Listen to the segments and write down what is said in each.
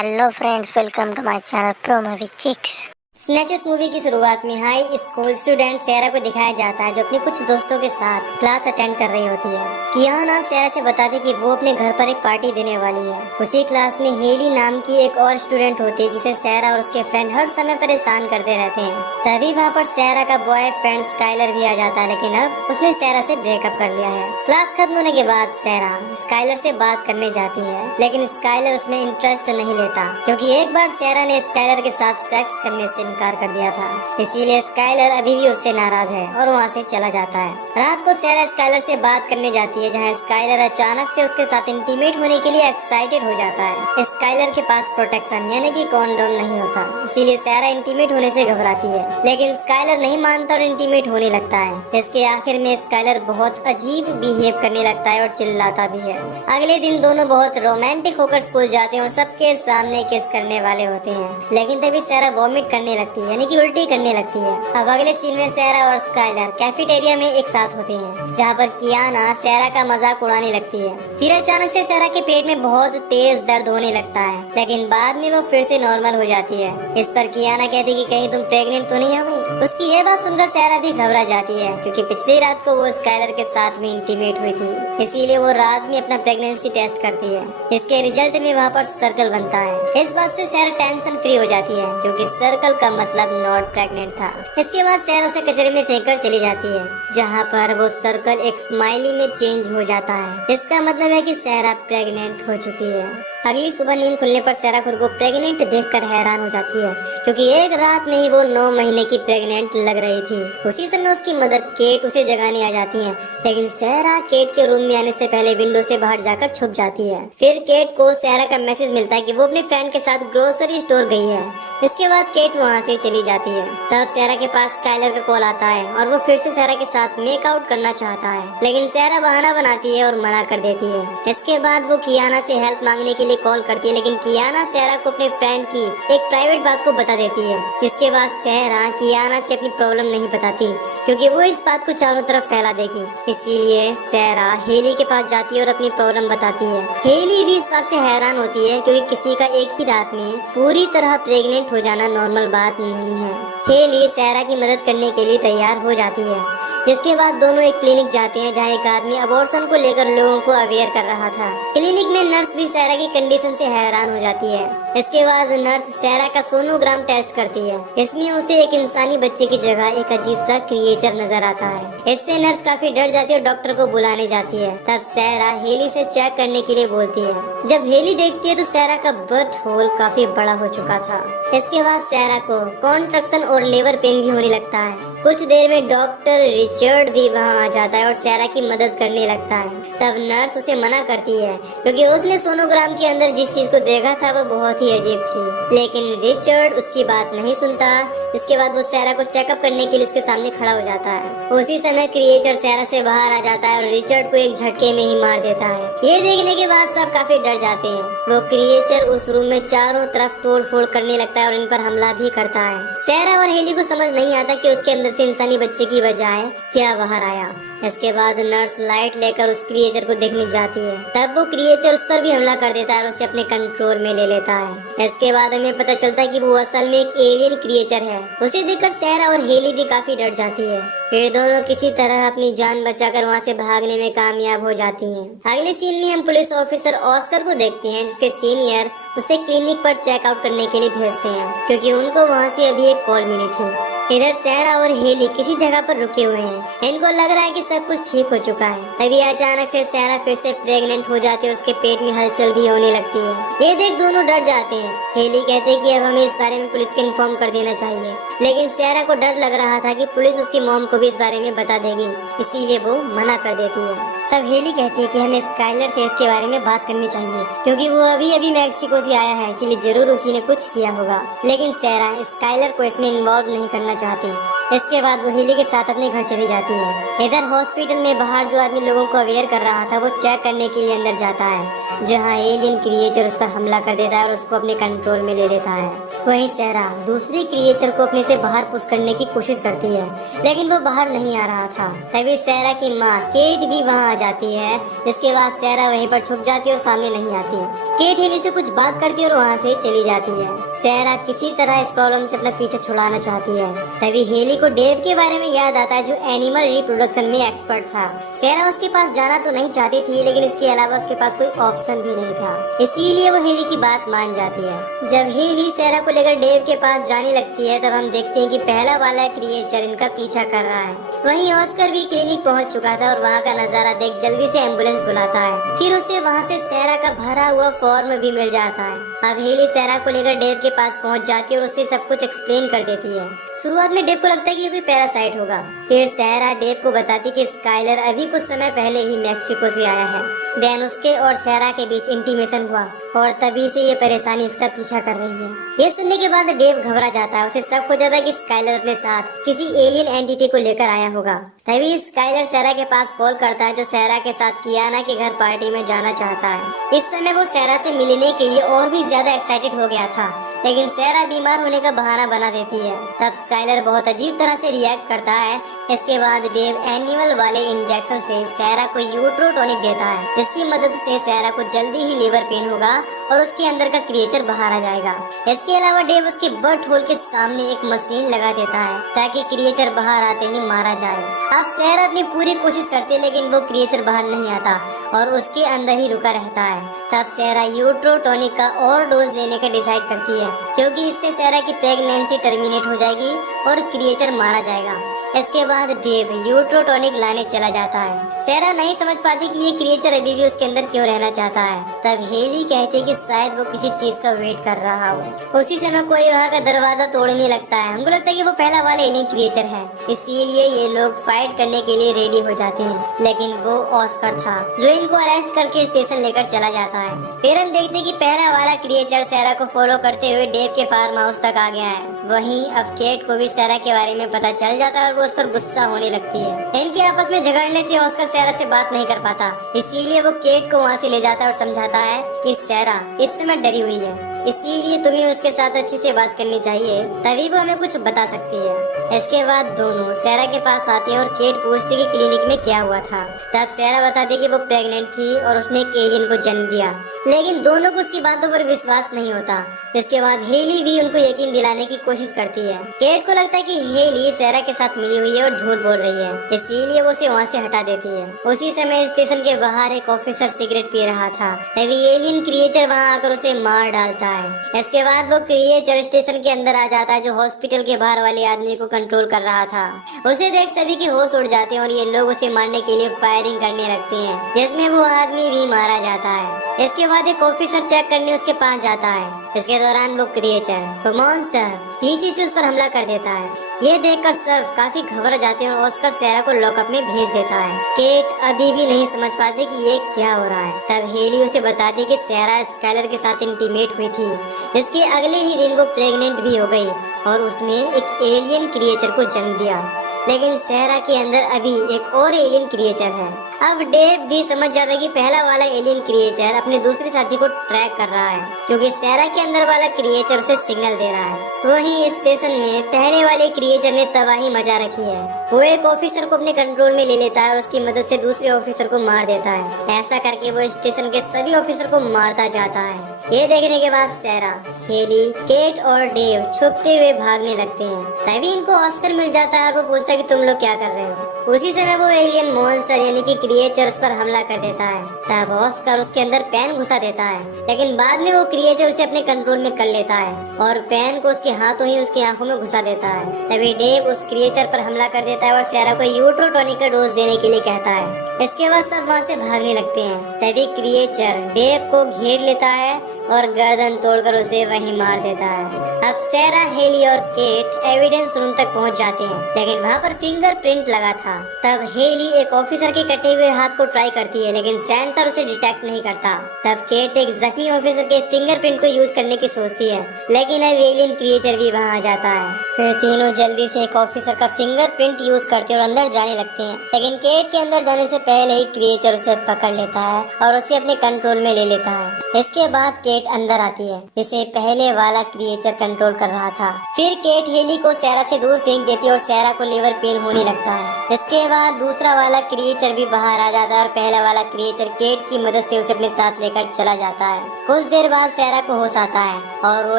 Hello friends, welcome to my channel pro movie chicks. Snatches movie की शुरुआत में high school student सेरा को दिखाया जाता है जो अपने कुछ दोस्तों के साथ क्लास अटेंड कर रही होती है। कियाना सेरा से बताती कि वो अपने घर पर एक पार्टी देने वाली है। उसी क्लास में हेली नाम की एक और स्टूडेंट होती है जिसे सेरा और उसके फ्रेंड हर समय परेशान करते रहते हैं। तभी वहाँ पर सेरा का बॉयफ्रेंड स्काइलर भी आ जाता है, लेकिन अब उसने सेरा से ब्रेकअप कर लिया है। क्लास खत्म होने के बाद सेरा स्काइलर से बात करने जाती है, लेकिन स्काइलर उसमें इंटरेस्ट नहीं लेता क्योंकि एक बार सेरा ने स्काइलर के साथ सेक्स करने से इनकार कर दिया था। इसीलिए स्काइलर अभी भी उससे नाराज है और वहाँ से चला जाता है। रात को सेरा स्काइलर से बात करने जाती है, जहाँ स्काइलर अचानक से उसके साथ इंटीमेट होने के लिए एक्साइटेड हो जाता है। स्काइलर के पास प्रोटेक्शन यानी कि कॉन्डोम नहीं होता, इसीलिए सेरा इंटीमेट होने से घबराती है, लेकिन स्काइलर नहीं मानता और इंटीमेट होने लगता है। इसके आखिर में स्काइलर बहुत अजीब बिहेव करने लगता है और चिल्लाता भी है। अगले दिन दोनों बहुत रोमांटिक होकर स्कूल जाते हैं और सबके सामने किस करने वाले होते हैं, लेकिन तभी सेरा वॉमिट करने लगती है यानी कि उल्टी करने लगती है। अब अगले सीन में सेरा और स्काइलर कैफेटेरिया में एक साथ होते हैं, जहाँ पर कियाना सेरा का मजाक उड़ाने लगती है। फिर अचानक से सेरा के पेट में बहुत तेज दर्द होने लगता है, लेकिन बाद में वो फिर से नॉर्मल हो जाती है। इस पर कियाना कहती कि कहीं तुम प्रेग्नेंट तो नहीं हो गई। उसकी ये बात सुनकर सेरा भी घबरा जाती है क्योंकि पिछली रात को वो स्काइलर के साथ में इंटीमेट हुई थी, इसीलिए वो रात में अपना प्रेगनेंसी टेस्ट करती है। इसके रिजल्ट में वहाँ पर सर्कल बनता है। इस बात से सेरा टेंशन फ्री हो जाती है क्योंकि सर्कल का मतलब नॉट प्रेग्नेंट था। इसके बाद सेरा उसे कचरे में फेंक कर चली जाती है, जहाँ पर वो सर्कल एक स्माइली में चेंज हो जाता है। इसका मतलब है कि सेरा प्रेग्नेंट हो चुकी है। अगली सुबह नींद खुलने पर सेरा खुद को प्रेग्नेंट देखकर हैरान हो जाती है क्योंकि एक रात में ही वो 9 महीने की प्रेग्नेंट लग रही थी। उसी समय उसकी मदर केट उसे जगाने आ जाती है, लेकिन सेरा केट के रूम में आने से पहले विंडो से बाहर जाकर छुप जाती है। फिर केट को सेरा का मैसेज मिलता है कि वो अपने फ्रेंड के साथ ग्रोसरी स्टोर गई है। इसके बाद केट वहाँ से चली जाती है। तब सेरा के पास स्काइलर का कॉल आता है और वो फिर से सेरा के साथ मेक आउट करना चाहता है, लेकिन सेरा बहाना बनाती है और मना कर देती है। इसके बाद वो कियाना से हेल्प मांगने के लिए कॉल करती है, लेकिन कियाना सेरा को अपने फ्रेंड की एक प्राइवेट बात को बता देती है। इसके बाद सेरा कियाना से अपनी प्रॉब्लम नहीं बताती क्योंकि वो इस बात को चारों तरफ फैला देगी। इसीलिए सेरा हेली के पास जाती है और अपनी प्रॉब्लम बताती है। हेली भी इस बात से हैरान होती है क्योंकि किसी का एक ही रात में पूरी तरह प्रेग्नेंट हो जाना नॉर्मल बात नहीं है। हेली सेरा की मदद करने के लिए तैयार हो जाती है। इसके बाद दोनों एक क्लिनिक जाते हैं, जहाँ एक आदमी अबॉर्शन को लेकर लोगों को अवेयर कर रहा था। क्लिनिक में नर्स भी सेरा की कंडीशन से हैरान हो जाती है। इसके बाद नर्स सेरा का सोनोग्राम टेस्ट करती है। इसमें उसे एक इंसानी बच्चे की जगह एक अजीब सा क्रिएचर नजर आता है। इससे नर्स काफी डर जाती है और डॉक्टर को बुलाने जाती है। तब सेरा हेली से चेक करने के लिए बोलती है। जब हेली देखती है तो सेरा का बट होल काफी बड़ा हो चुका था। इसके बाद सेरा को कॉन्ट्रैक्शन और लेबर पेन भी होने लगता है। कुछ देर में डॉक्टर रिचर्ड भी वहाँ आ जाता है और सेरा की मदद करने लगता है। तब नर्स उसे मना करती है क्योंकि उसने सोनोग्राम के अंदर जिस चीज को देखा था वो बहुत ही अजीब थी, लेकिन रिचर्ड उसकी बात नहीं सुनता। इसके बाद वो सेरा को चेकअप करने के लिए उसके सामने खड़ा हो जाता है। उसी समय क्रिएचर सेरा से बाहर आ जाता है और रिचर्ड को एक झटके में ही मार देता है। ये देखने के बाद सब काफी डर जाते हैं। वो क्रिएचर उस रूम में चारों तरफ तोड़ फोड़ करने लगता है और इन पर हमला भी करता है। सेरा और हेली को समझ नहीं आता कि उसके अंदर से इंसानी बच्चे की बजाय क्या बाहर आया। इसके बाद नर्स लाइट लेकर उस क्रिएचर को देखने जाती है। तब वो क्रिएचर उस पर भी हमला कर देता है और उसे अपने कंट्रोल में ले लेता है। इसके बाद हमें पता चलता है कि वो असल में एक एलियन क्रिएचर है। उसे देखकर सेरा और हेली भी काफी डर जाती है। फिर दोनों किसी तरह अपनी जान बचाकर वहाँ से भागने में कामयाब हो जाती हैं। अगले सीन में हम पुलिस ऑफिसर ऑस्कर को देखते हैं, जिसके सीनियर उसे क्लिनिक पर चेकआउट करने के लिए भेजते हैं क्योंकि उनको वहाँ से अभी एक कॉल मिली थी। इधर सेरा और हेली किसी जगह पर रुके हुए हैं। इनको लग रहा है कि सब कुछ ठीक हो चुका है। तभी अचानक से सेरा फिर से प्रेग्नेंट हो जाती है और उसके पेट में हलचल भी होने लगती है। ये देख दोनों डर जाते हैं। हेली कहते हैं कि अब हमें इस बारे में पुलिस को इन्फॉर्म कर देना चाहिए, लेकिन सेरा को डर लग रहा था कि पुलिस उसकी मॉम को भी इस बारे में बता देगी, इसीलिए वो मना कर देती है। तब हेली कहती है कि हमें स्काइलर से इसके बारे में बात करनी चाहिए क्योंकि वो अभी अभी मैक्सिको से आया है, इसीलिए जरूर उसी ने कुछ किया होगा। लेकिन सेरा स्काइलर को इसमें इन्वॉल्व नहीं करना चाहती। इसके बाद वो हेली के साथ अपने घर चली जाती है। इधर हॉस्पिटल में बाहर जो आदमी लोगों को अवेयर कर रहा था वो चेक करने के लिए अंदर जाता है, जहाँ एलियन क्रिएचर उस पर हमला कर देता है और उसको अपने कंट्रोल में ले लेता है। वहीं सहरा दूसरी क्रिएचर को अपने से बाहर पुश करने की कोशिश करती है, लेकिन वो बाहर नहीं आ रहा था। तभी सहरा की माँ केट भी वहाँ आ जाती है। इसके बाद सहरा वहीं पर छुप जाती है और सामने नहीं आती। केट हेली से कुछ बात करती है और वहाँ से चली जाती है। सहरा किसी तरह इस प्रॉब्लम से अपना पीछे छुड़ाना चाहती है। तभी हेली को डेव के बारे में याद आता है, जो एनिमल रिप्रोडक्शन में एक्सपर्ट था। सहरा उसके पास जाना तो नहीं चाहती थी, लेकिन इसके अलावा उसके पास कोई ऑप्शन भी नहीं था, इसीलिए वो हेली की बात मान जाती है। जब हेली सहरा को लेकर डेव के पास जाने लगती है, तब हम देखते हैं कि पहला वाला क्रिएचर इनका पीछा कर रहा है। वहीं ऑस्कर भी क्लिनिक पहुंच चुका था और वहां का नजारा देख जल्दी से एम्बुलेंस बुलाता है। फिर उसे वहां से सहरा का भरा हुआ फॉर्म भी मिल जाता है। अब हेली सहरा को लेकर डेव के पास पहुंच जाती है और उसे सब कुछ एक्सप्लेन कर देती है। शुरुआत में डेव को लगता है कि ये कोई पैरासाइट होगा। फिर सहरा डेव को बताती कि स्काइलर अभी कुछ समय पहले ही मैक्सिको से आया है। देन उसके और सहरा के बीच इंटीमेशन हुआ और तभी से ये परेशानी इसका पीछा कर रही है। ये सुनने के बाद डेव घबरा जाता है। उसे शक हो जाता है कि स्काइलर अपने साथ किसी एलियन एंटिटी को लेकर आया होगा। तभी स्काइलर सहरा के पास कॉल करता है, जो सहरा के साथ कियाना के घर पार्टी में जाना चाहता है। इस समय वो सहरा से मिलने के लिए और भी ज्यादा एक्साइटेड हो गया था, लेकिन सहरा बीमार होने का बहाना बना देती है। तब स्काइलर बहुत अजीब तरह से रिएक्ट करता है। इसके बाद डेव एनिमल वाले इंजेक्शन से सहरा को यूट्रोटॉनिक देता है, जिसकी मदद से सहरा को जल्दी ही लीवर पेन होगा और उसके अंदर का क्रिएचर बाहर आ जाएगा। इसके अलावा डेव उसके बर्थ होल के सामने एक मशीन लगा देता है, ताकि क्रिएचर बाहर आते ही मारा जाए। अब सहरा अपनी पूरी कोशिश करती है, लेकिन वो क्रिएचर बाहर नहीं आता और उसके अंदर ही रुका रहता है। तब सहरा यूट्रोटॉनिक का और डोज लेने का डिसाइड करती है, क्योंकि इससे सहरा की प्रेगनेंसी टर्मिनेट हो जाएगी और क्रिएचर मारा जाएगा। इसके बाद डेव यूट्रोटॉनिक लाने चला जाता है। सहरा नहीं समझ पाती कि ये क्रिएचर अभी भी उसके अंदर क्यों रहना चाहता है। तब हेली कहती है कि शायद वो किसी चीज का वेट कर रहा हो। उसी समय कोई वहाँ का दरवाजा तोड़ने लगता है। हमको लगता है कि वो पहला वाला एलियन क्रिएचर है, इसीलिए ये लोग फाइट करने के लिए रेडी हो जाते हैं। लेकिन वो ऑस्कर था, जो इनको अरेस्ट करके स्टेशन लेकर चला जाता है। फिर हम देखते हैं कि पहला वाला क्रिएचर सहरा को फॉलो करते हुए डेव के फार्म हाउस तक आ गया है। वहीं अब केट को भी सहरा के बारे में पता चल जाता है और वो उस पर गुस्सा होने लगती है। इनके आपस में झगड़ने से ऑस्कर सहरा से बात नहीं कर पाता, इसीलिए वो केट को वहाँ से ले जाता है और समझाता है कि सहरा इस समय डरी हुई है, इसीलिए तुम्हें उसके साथ अच्छे से बात करनी चाहिए, तभी वो हमें कुछ बता सकती है। इसके बाद दोनों सहरा के पास आते हैं और केट पूछती कि क्लिनिक में क्या हुआ था। तब सहरा बताती कि वो प्रेग्नेंट थी और उसने एक एलियन को जन्म दिया, लेकिन दोनों को उसकी बातों पर विश्वास नहीं होता। इसके बाद हेली भी उनको यकीन दिलाने की कोशिश करती है। केट को लगता है कि हेली सहरा के साथ मिली हुई है और झूठ बोल रही है, इसीलिए वो उसे वहाँ से हटा देती है। उसी समय स्टेशन के बाहर एक ऑफिसर सिगरेट पी रहा था, तभी एलियन क्रिएचर वहाँ आकर उसे मार डालता है। इसके बाद वो क्रिएचर स्टेशन के अंदर आ जाता है, जो हॉस्पिटल के बाहर वाले आदमी को कंट्रोल कर रहा था। उसे देख सभी के होश उड़ जाते हैं और ये लोग उसे मारने के लिए फायरिंग करने लगते हैं, जिसमें वो आदमी भी मारा जाता है। इसके बाद एक ऑफिसर चेक करने उसके पास जाता है। इसके दौरान वो क्रिएचर, वो मॉन्स्टर पीछे से उस पर हमला कर देता है। ये देखकर सब काफी घबरा जाते हैं और ऑस्कर सहरा को लॉकअप में भेज देता है। केट अभी भी नहीं समझ पाती कि ये क्या हो रहा है। तब हेली उसे बताती कि सहरा स्काइलर के साथ इंटीमेट हुई थी, जिसके अगले ही दिन वो प्रेग्नेंट भी हो गई और उसने एक एलियन क्रिएचर को जन्म दिया। लेकिन सहरा के अंदर अभी एक और एलियन क्रिएचर है। अब डेव भी समझ जाता है कि पहला वाला एलियन क्रिएचर अपने दूसरे साथी को ट्रैक कर रहा है, क्योंकि सहरा के अंदर वाला क्रिएचर उसे सिग्नल दे रहा है। वहीं स्टेशन में पहले वाले क्रिएचर ने तबाही मचा रखी है। वो एक ऑफिसर को अपने कंट्रोल में ले लेता है और उसकी मदद से दूसरे ऑफिसर को मार देता है। ऐसा करके वो स्टेशन के सभी ऑफिसर को मारता जाता है। ये देखने के बाद सहरा, हेली, केट और डेव छुपते हुए भागने लगते हैं। तभी इनको ऑस्कर मिल जाता है और वो पूछता है कि तुम लोग क्या कर रहे हो। उसी समय वो एलियन मॉन्स्टर यानी कि क्रिएचर उस पर हमला कर देता है। तब ऑस्कर उसके अंदर पेन घुसा देता है, लेकिन बाद में वो क्रिएचर उसे अपने कंट्रोल में कर लेता है और पेन को उसके हाथों ही उसकी आंखों में घुसा देता है। तभी डेव उस क्रिएचर पर हमला कर देता है और सहरा को यूट्रोटॉनिक का डोज देने के लिए कहता है। इसके बाद सब वहाँ से भागने लगते हैं। तभी क्रिएचर डेव को घेर लेता है और गर्दन तोड़कर उसे वहीं मार देता है। अब सेरा, हेली और केट एविडेंस रूम तक पहुंच जाते हैं, लेकिन वहां पर फिंगरप्रिंट लगा था। तब हेली एक ऑफिसर के कटे हुए हाथ को ट्राई करती है, लेकिन सेंसर उसे डिटेक्ट नहीं करता। तब केट एक जख्मी ऑफिसर के फिंगरप्रिंट को यूज करने की सोचती है, लेकिन अब एलियन क्रिएचर भी वहां आ जाता है। फिर तीनों जल्दी से एक ऑफिसर का फिंगरप्रिंट यूज करते और अंदर जाने लगते हैं, लेकिन केट के अंदर जाने से पहले ही क्रिएचर उसे पकड़ लेता है और उसे अपने कंट्रोल में ले लेता है। इसके बाद केट अंदर आती है, जिसे पहले वाला क्रिएचर कंट्रोल कर रहा था। फिर केट हेली को सेरा से दूर फेंक देती है और सेरा को लिवर पेन होने लगता है। इसके बाद दूसरा वाला क्रिएचर भी बाहर आ जाता है और पहला वाला क्रिएचर केट की मदद से उसे अपने साथ लेकर चला जाता है। कुछ देर बाद सेरा को होश आता है और वो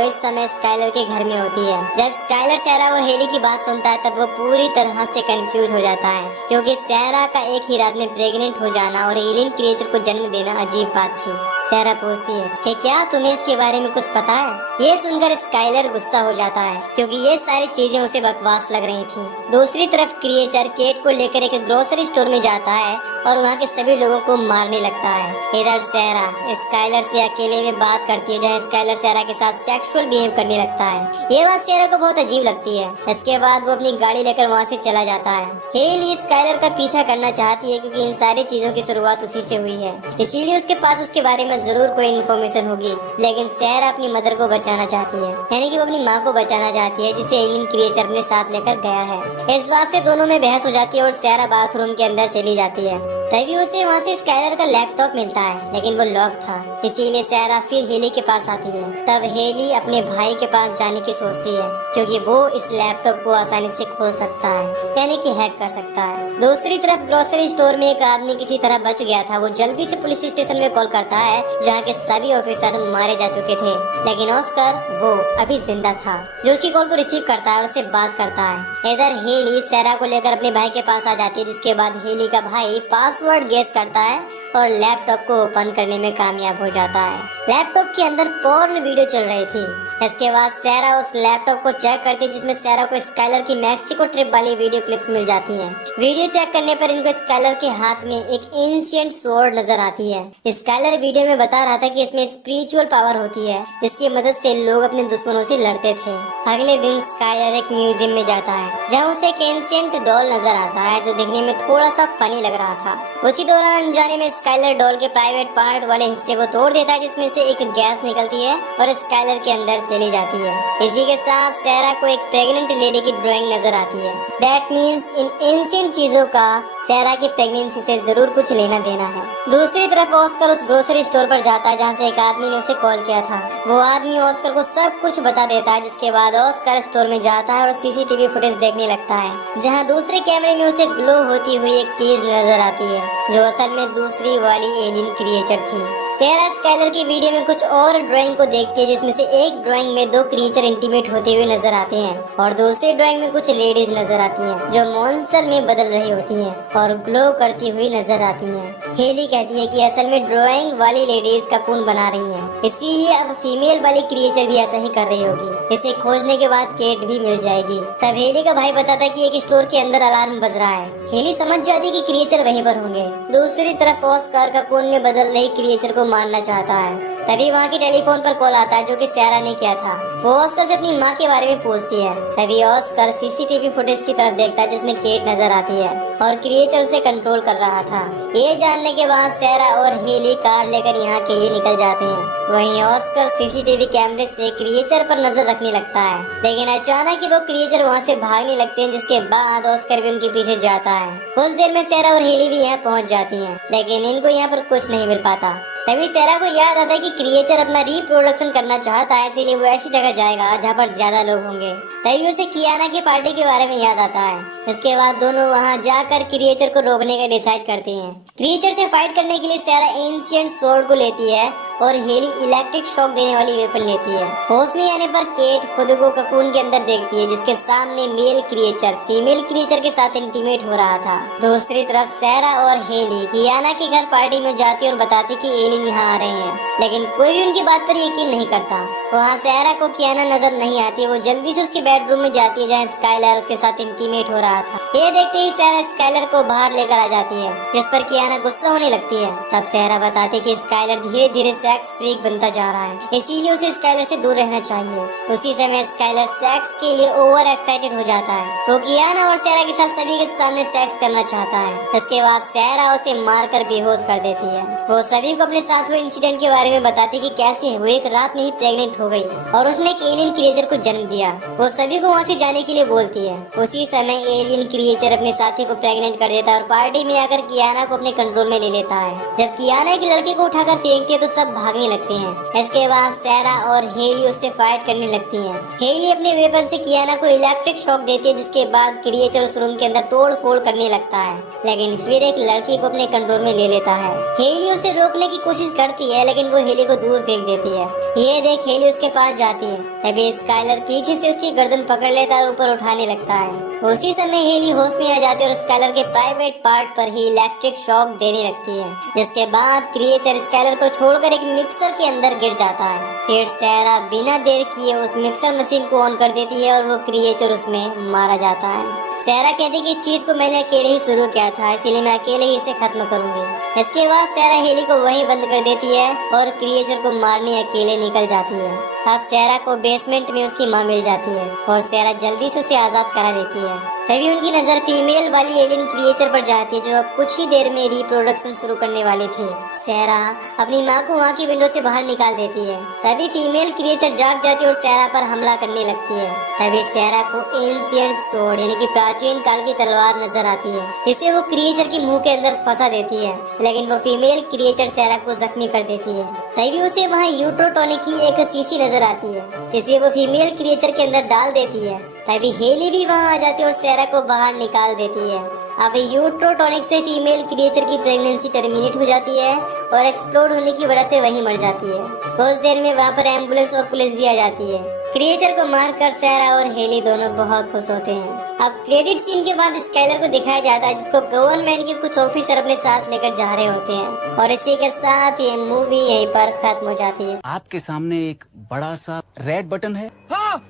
इस समय स्काइलर के घर में होती है। जब स्काइलर सेरा और हेली की बात सुनता है तब वो पूरी तरह से कंफ्यूज हो जाता है, क्योंकि सेरा का एक ही रात में प्रेग्नेंट हो जाना और एलियन क्रिएचर को जन्म देना अजीब बात थी। सेरा पूछती है कि क्या तुम्हें इसके बारे में कुछ पता है? ये सुनकर स्काइलर गुस्सा हो जाता है, क्योंकि ये सारी चीजें उसे बकवास लग रही थी। दूसरी तरफ क्रिएचर केट को लेकर एक ग्रोसरी स्टोर में जाता है और वहाँ के सभी लोगों को मारने लगता है। इधर सेरा स्काइलर से अकेले में बात करती है, जहाँ स्काइलर सेरा के साथ सेक्सुअल बिहेव करने लगता है। ये बात सेरा को बहुत अजीब लगती है। इसके बाद वो अपनी गाड़ी लेकर वहाँ से चला जाता है। हेली स्काइलर का पीछा करना चाहती है, क्योंकि इन सारी चीजों की शुरुआत उसी से हुई है, इसीलिए उसके पास उसके बारे में जरूर कोई इन्फॉर्मेशन होगी। लेकिन सेरा अपनी मदर को बचाना चाहती है, यानी कि वो अपनी माँ को बचाना चाहती है, जिसे एलियन क्रिएचर अपने साथ लेकर गया है। इस बात से दोनों में बहस हो जाती है और सेरा बाथरूम के अंदर चली जाती है। तभी उसे वहाँ से स्काइलर का लैपटॉप मिलता है, लेकिन वो लॉक था, इसीलिए सेरा फिर हेली के पास आती है। तब हेली अपने भाई के पास जाने की सोचती है, क्योंकि वो इस लैपटॉप को आसानी से खोल सकता है, यानी कि हैक कर सकता है। दूसरी तरफ ग्रोसरी स्टोर में एक आदमी किसी तरह बच गया था। वो जल्दी से पुलिस स्टेशन में कॉल करता है, जहाँ के सभी ऑफिसर मारे जा चुके थे, लेकिन ऑस्कर वो अभी जिंदा था, जो उसकी कॉल को रिसीव करता है और उससे बात करता है। इधर हेली सेरा को लेकर अपने भाई के पास आ जाती है, जिसके बाद हेली का भाई पासवर्ड गेस करता है और लैपटॉप को ओपन करने में कामयाब हो जाता है। लैपटॉप के अंदर पोर्न वीडियो चल रही थी। इसके बाद सेरा उस लैपटॉप को चेक करती है, जिसमें सेरा को स्काइलर की मैक्सिको ट्रिप वाली वीडियो क्लिप्स मिल जाती हैं। वीडियो चेक करने पर इनको स्काइलर के हाथ में एक एंशिएंट स्वॉर्ड नजर आती है। स्काइलर वीडियो में बता रहा था कि इसमें स्पिरिचुअल पावर होती है, जिसकी मदद से लोग अपने दुश्मनों से लड़ते थे। अगले दिन स्काइलर एक म्यूजियम में जाता है, जहाँ उसे एक एंशिएंट डॉल नजर आता है, जो दिखने में थोड़ा सा फनी लग रहा था। उसी दौरान अनजाने में स्काइलर डॉल के प्राइवेट पार्ट वाले हिस्से को तोड़ देता है, जिसमें से एक गैस निकलती है और स्काइलर के अंदर चली जाती है। इसी के साथ सेरा को एक प्रेग्नेंट लेडी की ड्राइंग नजर आती है। दैट मीन्स इन एंशिएंट चीजों का सेरा की प्रेगनेंसी से जरूर कुछ लेना देना है। दूसरी तरफ ऑस्कर उस ग्रोसरी स्टोर पर जाता है, जहाँ से एक आदमी ने उसे कॉल किया था। वो आदमी ऑस्कर को सब कुछ बता देता है, जिसके बाद ऑस्कर स्टोर में जाता है और सीसीटीवी फुटेज देखने लगता है, जहाँ दूसरे कैमरे में उसे ग्लो होती हुई एक चीज नजर आती है, जो असल में दूसरी वाली एलियन क्रिएचर थी। सेरा स्काइलर की वीडियो में कुछ और ड्राइंग को देखती है, जिसमें से एक ड्राइंग में दो क्रिएचर इंटीमेट होते हुए नजर आते हैं और दूसरी ड्राइंग में कुछ लेडीज नजर आती हैं, जो मॉन्स्टर में बदल रही होती हैं और ग्लो करती हुई नजर आती हैं। हेली कहती है कि असल में ड्राइंग वाली लेडीज का खून बना रही हैं, इसीलिए अब फीमेल वाली क्रिएचर भी ऐसा ही कर रही होगी। इसे खोजने के बाद केट भी मिल जाएगी। तब हेली का भाई बताता है कि एक स्टोर के अंदर अलार्म बज रहा है। हेली समझ जाती है कि क्रिएचर वहीं पर होंगे। दूसरी तरफ ऑस्कर का खून में बदल रही क्रिएचर को मारना चाहता है। तभी वहाँ की टेलीफोन पर कॉल आता है, जो कि सेरा ने किया था। वो ऑस्कर से अपनी माँ के बारे में पूछती है। तभी ऑस्कर सीसीटीवी फुटेज की तरफ देखता है, जिसमें केट नजर आती है और क्रिएचर उसे कंट्रोल कर रहा था। ये जानने के बाद सेरा और हेली कार लेकर यहाँ के लिए निकल जाते हैं। वहीं ऑस्कर सीसीटीवी कैमरे से क्रिएचर पर नजर रखने लगता है, लेकिन अचानक ही वो क्रिएचर वहाँ से भागने लगते हैं, जिसके बाद ऑस्कर भी उनके पीछे जाता है। कुछ देर में सेरा और हेली भी यहाँ पहुँच जाती है, लेकिन इनको यहाँ पर कुछ नहीं मिल पाता। तभी सेरा को याद आता है कि क्रिएचर अपना रिप्रोडक्शन करना चाहता है, इसीलिए वो ऐसी जगह जाएगा जहाँ पर ज्यादा लोग होंगे। तभी उसे कियाना की पार्टी के बारे में याद आता है। इसके बाद दोनों वहाँ जाकर क्रिएचर को रोकने का डिसाइड करते हैं। क्रिएचर से फाइट करने के लिए सेरा एंशिएंट स्वॉर्ड को लेती है और हेली इलेक्ट्रिक शॉक देने वाली वेपन लेती है। होश में आने पर केट खुद को ककून के अंदर देखती है, जिसके सामने मेल क्रिएचर फीमेल क्रिएचर के साथ इंटीमेट हो रहा था। दूसरी तरफ सेरा और हेली कियाना के घर पार्टी में जाती और बताती कि एलियन यहाँ आ रहे हैं, लेकिन कोई भी उनकी बात पर यकीन नहीं करता। वहाँ सेरा को कियाना नजर नहीं आती। वो जल्दी से उसके बेडरूम में जाती है, जहाँ स्काइलर उसके साथ इंटीमेट हो रहा था। ये देखते ही सेरा स्काइलर को बाहर लेकर आ जाती है, जिस पर कियाना गुस्सा होने लगती है। तब सेरा बताती है कि स्काइलर धीरे धीरे सेक्स फ्रीक बनता जा रहा है, इसीलिए उसे स्काइलर से दूर रहना चाहिए। उसी समय स्काइलर सेक्स के लिए ओवर एक्साइटेड हो जाता है। वो कियाना और सैरा के साथ सभी के सामने सेक्स करना चाहता है। इसके बाद सैरा उसे मारकर बेहोश कर देती है। वो सभी को अपने साथ हुए इंसिडेंट के बारे में बताती कि कैसे वो एक रात में ही प्रेग्नेंट हो गई और उसने एक एलियन क्रिएचर को जन्म दिया। वो सभी को वहाँ से जाने के लिए बोलती है। उसी समय एलियन क्रिएचर अपने साथी को प्रेग्नेंट कर देता है और पार्टी में आकर कियाना को अपने कंट्रोल में ले लेता है। जब कियाना एक लड़के को उठाकर फेंकती है तो सब भागने लगते हैं। इसके बाद सैरा और हेली उससे फाइट करने लगती हैं। हेली अपने वेपन से कियाना को इलेक्ट्रिक शॉक देती है, जिसके बाद क्रिएचर उस रूम के अंदर तोड़ फोड़ करने लगता है, लेकिन फिर एक लड़की को अपने कंट्रोल में ले लेता है। हेली उसे रोकने की कोशिश करती है, लेकिन वो हेली को दूर फेंक देती है। ये देख हेली उसके पास जाती है। तभी स्काइलर पीछे से उसकी गर्दन पकड़ लेता है और ऊपर उठाने लगता है। उसी समय हेली होश में आ जाती है और स्काइलर के प्राइवेट पार्ट पर ही इलेक्ट्रिक शॉक देने लगती है, जिसके बाद क्रिएचर स्काइलर को छोड़कर एक मिक्सर के अंदर गिर जाता है। फिर सैरा बिना देर किए उस मिक्सर मशीन को ऑन कर देती है और वो क्रिएचर उसमें मारा जाता है। सैरा कहती है कि इस चीज को मैंने अकेले ही शुरू किया था, इसीलिए मैं अकेले ही इसे खत्म करूंगी। इसके बाद सैरा हेली को वहीं बंद कर देती है और क्रिएचर को मारने अकेले निकल जाती है। अब सैरा को बेसमेंट में उसकी माँ मिल जाती है और सैरा जल्दी से उसे आजाद करा देती है। तभी उनकी नजर फीमेल वाली एलियन क्रिएचर पर जाती है, जो अब कुछ ही देर में रिप्रोडक्शन शुरू करने वाली थी। सैरा अपनी माँ को वहाँ की विंडो से बाहर निकाल देती है। तभी फीमेल क्रिएचर जाग जाती है और सैरा पर हमला करने लगती है। तभी सैरा को एंशिएंट स्वॉर्ड यानी कि प्राचीन काल की तलवार नजर आती है। इसे वो क्रिएचर के मुंह के अंदर फंसा देती है, लेकिन वो फीमेल क्रिएचर सैरा को जख्मी कर देती है। तभी उसे वहाँ यूट्रोटॉनिक की एक शीशी नजर आती है, इसे वो फीमेल क्रिएचर के अंदर डाल देती है। तभी हेली भी वहाँ आ जाती है और सैरा को बाहर निकाल देती है। अब यूट्रोटॉनिक से फीमेल क्रिएचर की प्रेगनेंसी टर्मिनेट हो जाती है और एक्सप्लोड होने की वजह से वहीं मर जाती है। कुछ देर में वहाँ पर एम्बुलेंस और पुलिस भी आ जाती है। क्रिएचर को मारकर सैरा और हेली दोनों बहुत खुश होते हैं। अब क्रेडिट सीन के बाद स्काइलर को दिखाया जाता है, जिसको गवर्नमेंट के कुछ ऑफिसर अपने साथ लेकर जा रहे होते हैं और इसी के साथ ये मूवी यहीं पर खत्म हो जाती है। आपके सामने एक बड़ा सा रेड बटन है। हाँ,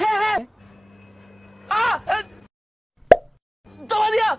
है। दबा दिया।